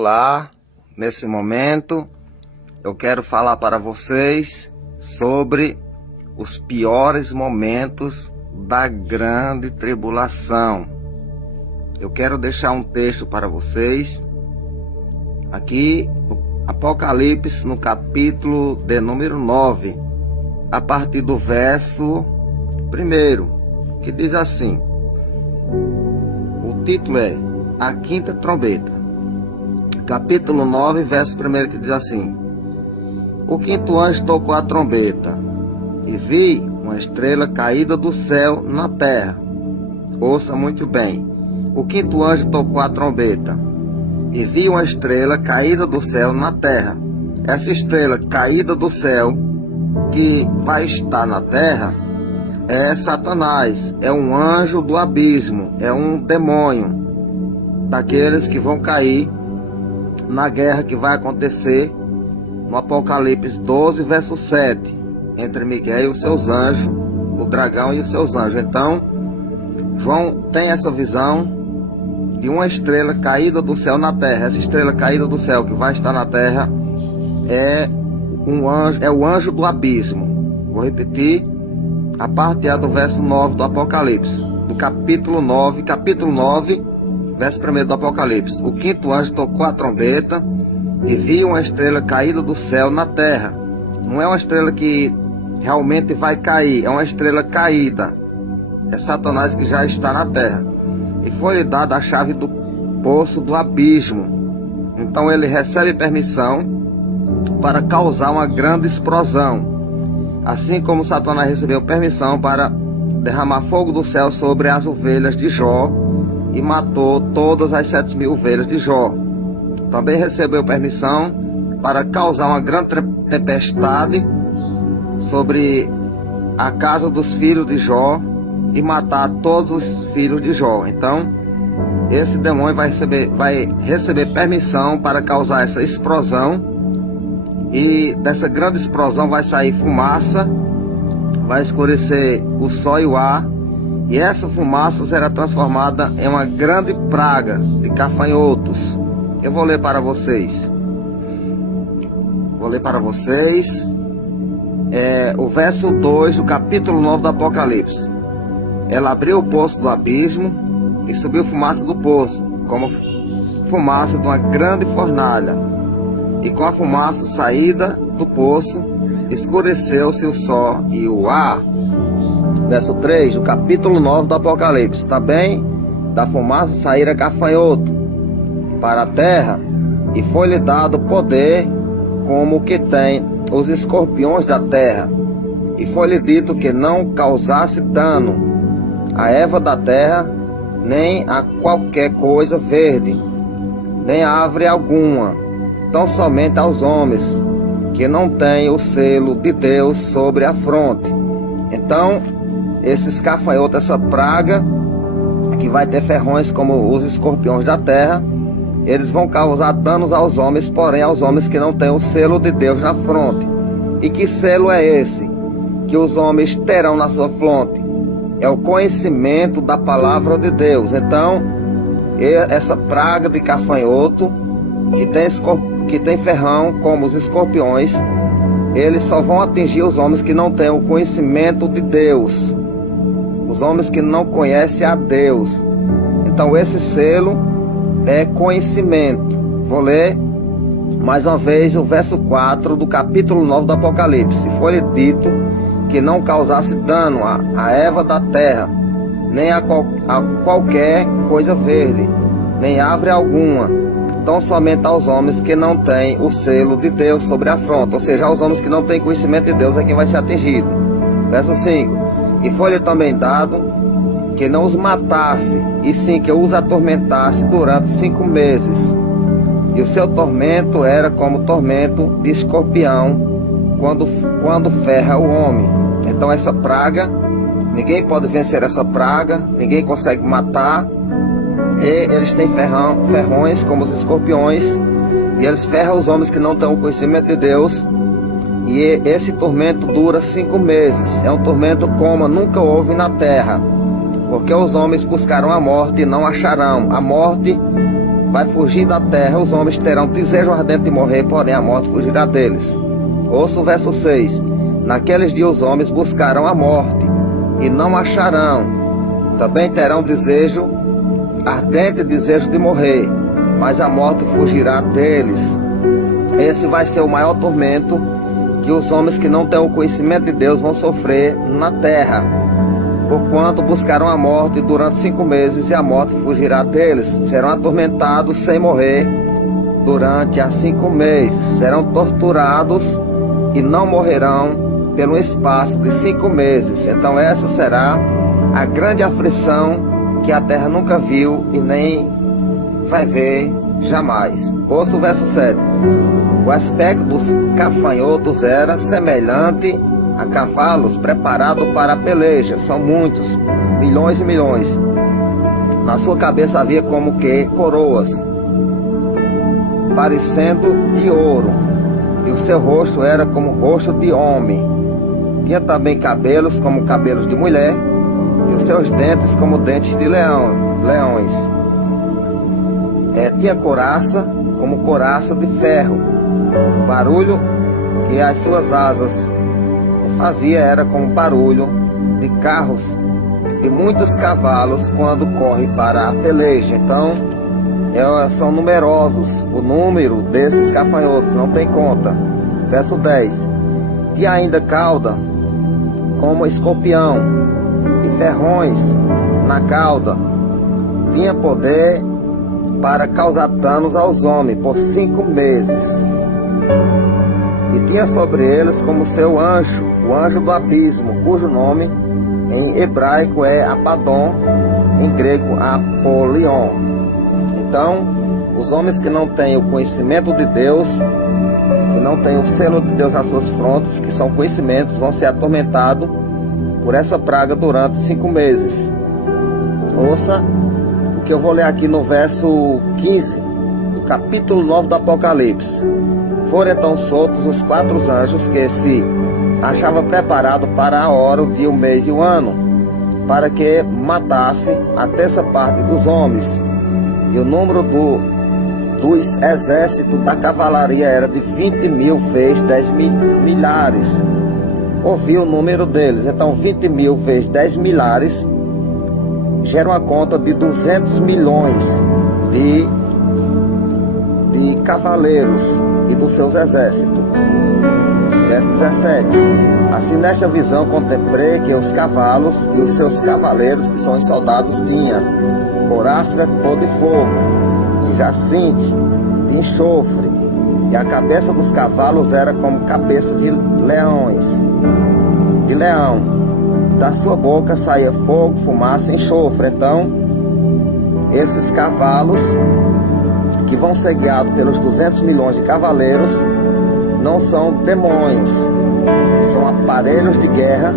Olá, nesse momento eu quero falar para vocês sobre os piores momentos da grande tribulação. Eu quero deixar um texto para vocês aqui no Apocalipse, no capítulo de número 9, a partir do verso 1, que diz assim. O título é A Quinta Trombeta. Capítulo 9, verso 1, que diz assim: O quinto anjo tocou a trombeta, e vi uma estrela caída do céu na terra. Ouça muito bem. O quinto anjo tocou a trombeta, e vi uma estrela caída do céu na terra. Essa estrela caída do céu, que vai estar na terra, é Satanás, é um anjo do abismo, é um demônio, daqueles que vão cair na guerra que vai acontecer no Apocalipse 12, verso 7, entre Miguel e os seus anjos, o dragão e os seus anjos. Então, João tem essa visão de uma estrela caída do céu na terra. Essa estrela caída do céu que vai estar na terra é o anjo do abismo. Vou repetir a parte A do verso 9 do Apocalipse, do capítulo 9, verso 1 do Apocalipse. O quinto anjo tocou a trombeta e viu uma estrela caída do céu na terra. Não é uma estrela que realmente vai cair, é uma estrela caída. É Satanás que já está na terra. E foi-lhe dada a chave do poço do abismo. Então ele recebe permissão para causar uma grande explosão. Assim como Satanás recebeu permissão para derramar fogo do céu sobre as ovelhas de Jó e matou todas as 7.000 ovelhas de Jó. Também recebeu permissão para causar uma grande tempestade sobre a casa dos filhos de Jó e matar todos os filhos de Jó. Então, esse demônio vai receber permissão para causar essa explosão, e dessa grande explosão vai sair fumaça, vai escurecer o sol e o ar, e essa fumaça será transformada em uma grande praga de gafanhotos. Eu vou ler para vocês. O verso 2 do capítulo 9 do Apocalipse. Ela abriu o poço do abismo e subiu fumaça do poço, como fumaça de uma grande fornalha. E com a fumaça saída do poço, escureceu-se o sol e o ar. Verso 3 do capítulo 9 do Apocalipse. Também da fumaça saíra gafanhoto para a terra, e foi-lhe dado poder como o que tem os escorpiões da terra. E foi-lhe dito que não causasse dano a erva da terra, nem a qualquer coisa verde, nem a árvore alguma, tão somente aos homens que não têm o selo de Deus sobre a fronte. Então, esses gafanhotos, essa praga, que vai ter ferrões como os escorpiões da terra, eles vão causar danos aos homens, porém aos homens que não têm o selo de Deus na fronte. E que selo é esse que os homens terão na sua fronte? É o conhecimento da palavra de Deus. Então, essa praga de gafanhoto, que tem ferrão como os escorpiões, eles só vão atingir os homens que não têm o conhecimento de Deus, os homens que não conhecem a Deus. Então esse selo é conhecimento. Vou ler mais uma vez o verso 4 do capítulo 9 do Apocalipse. Foi-lhe dito que não causasse dano a erva da terra, nem a qualquer coisa verde, nem árvore alguma, tão somente aos homens que não têm o selo de Deus sobre a fronte. Ou seja, aos homens que não têm conhecimento de Deus é quem vai ser atingido. Verso 5. E foi-lhe também dado que não os matasse, e sim que os atormentasse durante 5 meses. E o seu tormento era como o tormento de escorpião quando ferra o homem. Então essa praga, ninguém pode vencer essa praga, ninguém consegue matar. E eles têm ferrões como os escorpiões, e eles ferram os homens que não têm o conhecimento de Deus. E esse tormento dura 5 meses. É um tormento como nunca houve na terra, porque os homens buscaram a morte e não acharão. A morte vai fugir da terra, os homens terão desejo ardente de morrer, porém a morte fugirá deles. Ouça o verso 6. Naqueles dias os homens buscarão a morte, e não acharão. Também terão desejo, ardente desejo de morrer, mas a morte fugirá deles. Esse vai ser o maior tormento que os homens que não têm o conhecimento de Deus vão sofrer na terra, porquanto buscarão a morte durante 5 meses, e a morte fugirá deles. Serão atormentados sem morrer durante as 5 meses. Serão torturados e não morrerão pelo espaço de 5 meses. Então essa será a grande aflição que a terra nunca viu e nem vai ver jamais. Ouça o verso 7. O aspecto dos gafanhotos era semelhante a cavalos preparados para a peleja. São muitos, milhões e milhões. Na sua cabeça havia como que coroas, parecendo de ouro, e o seu rosto era como o rosto de homem. Tinha também cabelos como cabelos de mulher, e os seus dentes como dentes de leões. Tinha couraça como couraça de ferro. O barulho que as suas asas fazia era como barulho de carros e muitos cavalos quando corre para a peleja. Então são numerosos o número desses gafanhotos, não tem conta. Verso 10. Tinha ainda cauda como escorpião e ferrões na cauda. Tinha poder para causar danos aos homens por 5 meses. E tinha sobre eles como seu anjo, o anjo do abismo, cujo nome em hebraico é Abaddon, em grego Apolion. Então, os homens que não têm o conhecimento de Deus, que não têm o selo de Deus nas suas frontes, que são conhecimentos, vão ser atormentados por essa praga durante 5 meses. Ouça o que eu vou ler aqui no verso 15, do capítulo 9 do Apocalipse. Foram então soltos os 4 anjos que se achavam preparados para a hora, o dia, o mês e o ano, para que matasse a terça parte dos homens. E o número dos exércitos da cavalaria era de 20.000 vezes 10 milhares. Ouvi o número deles. Então 20.000 vezes 10 milhares gera uma conta de 200 milhões de cavaleiros e dos seus exércitos. Verso 17. Assim nesta visão contemplei que os cavalos e os seus cavaleiros, que são os soldados, tinham couraça cor de fogo, e jacinte de enxofre, e a cabeça dos cavalos era como cabeça de leão. Da sua boca saía fogo, fumaça e enxofre. Então esses cavalos que vão ser guiados pelos 200 milhões de cavaleiros não são demônios, são aparelhos de guerra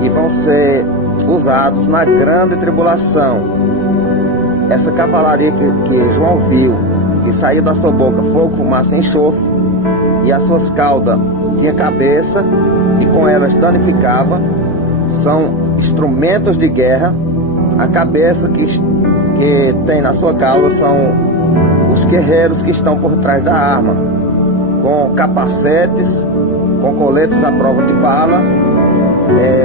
que vão ser usados na grande tribulação. Essa cavalaria que João viu, que saía da sua boca fogo, fumaça e enxofre, e as suas caudas tinha cabeça e com elas danificava, são instrumentos de guerra. A cabeça que tem na sua cauda são os guerreiros que estão por trás da arma, com capacetes, com coletes à prova de bala.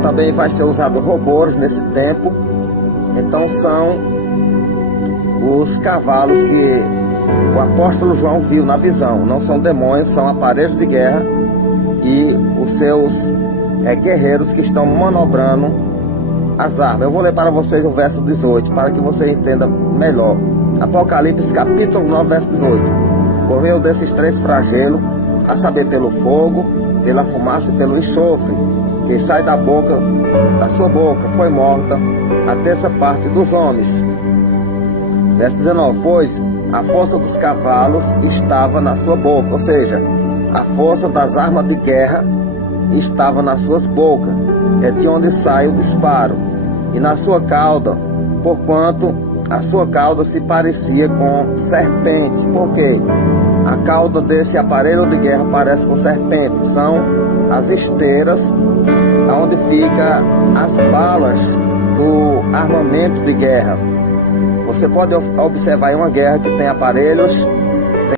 Também vai ser usado robôs nesse tempo. Então são os cavalos que o apóstolo João viu na visão. Não são demônios, são aparelhos de guerra e os seus guerreiros que estão manobrando as armas. Eu vou ler para vocês o verso 18 para que você entenda melhor. Apocalipse capítulo 9, verso 18. Por meio desses 3 flagelos, a saber, pelo fogo, pela fumaça e pelo enxofre, que sai da sua boca, foi morta a terça parte dos homens. Verso 19. Pois a força dos cavalos estava na sua boca, ou seja, a força das armas de guerra estava nas suas bocas, é de onde sai o disparo, e na sua cauda, porquanto a sua cauda se parecia com serpente. Por quê? A cauda desse aparelho de guerra parece com serpente. São as esteiras onde ficam as balas do armamento de guerra. Você pode observar em uma guerra que tem aparelhos